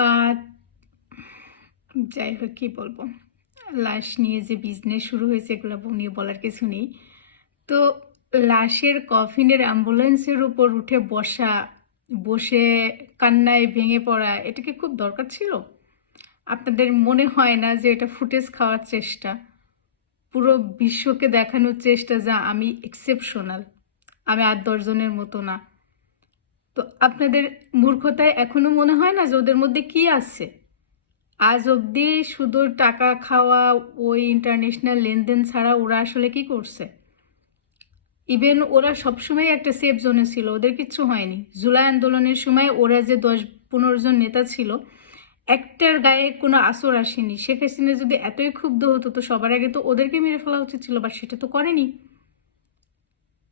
আহ, যাই হোক কী বলবো, লাশ নিয়ে যে বিজনেস শুরু হয়েছে এগুলো নিয়ে বলার কিছু নেই। তো লাশের কফিনের অ্যাম্বুলেন্সের উপর উঠে বসে কান্নায় ভেঙে পড়া, এটা কি খুব দরকার ছিল? আপনাদের মনে হয় না যে এটা ফুটেজ খাওয়ার চেষ্টা, পুরো বিশ্বকে দেখানোর চেষ্টা যা আমি এক্সেপশনাল, আমি আর 10 জনের মতো না? তো আপনাদের মূর্খতায় এখনো মনে হয় না যে ওদের মধ্যে কি আছে? আজ অবধি শুধু টাকা খাওয়া, ওই ইন্টারন্যাশনাল লেনদেন ছাড়া ওরা আসলে কি করছে? ইভেন ওরা সবসময় একটা সেফ জোনে ছিল, ওদের কিচ্ছু হয়নি। জুলাই আন্দোলনের সময় ওরা যে 10-15 জন নেতা ছিল, একটার গায়ে কোনো আসর আসেনি। শেখ হাসিনা যদি এতই ক্ষুব্ধ হতো তো সবার আগে তো ওদেরকে মেরে ফেলা উচিত ছিল, বা সেটা তো করেনি।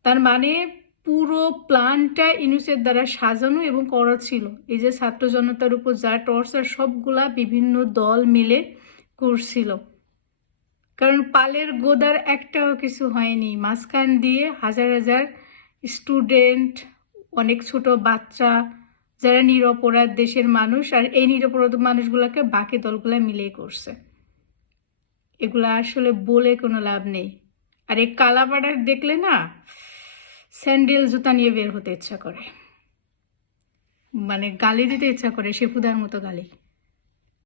তার মানে পুরো প্ল্যানটা ইউনূসের দ্বারা সাজানো এবং করা ছিল। এই যে ছাত্র জনতার উপর যা টর্চার, সবগুলা বিভিন্ন দল মিলে করছিল। কারণ পালের গোদার একটাও কিছু হয়নি, মাঝখান দিয়ে হাজার হাজার স্টুডেন্ট, অনেক ছোট বাচ্চা, যারা নিরপরাধ দেশের মানুষ, আর এই নিরপরাধ মানুষগুলোকে বাকি দলগুলা মিলেই করছে। এগুলা আসলে বলে কোনো লাভ নেই। আর এই কালাপাড়ার দেখলে না, স্যান্ডেল জুতা নিয়ে বের হতে ইচ্ছা করে, মানে গালি দিতে ইচ্ছা করে, সে ফুদার মতো গালি।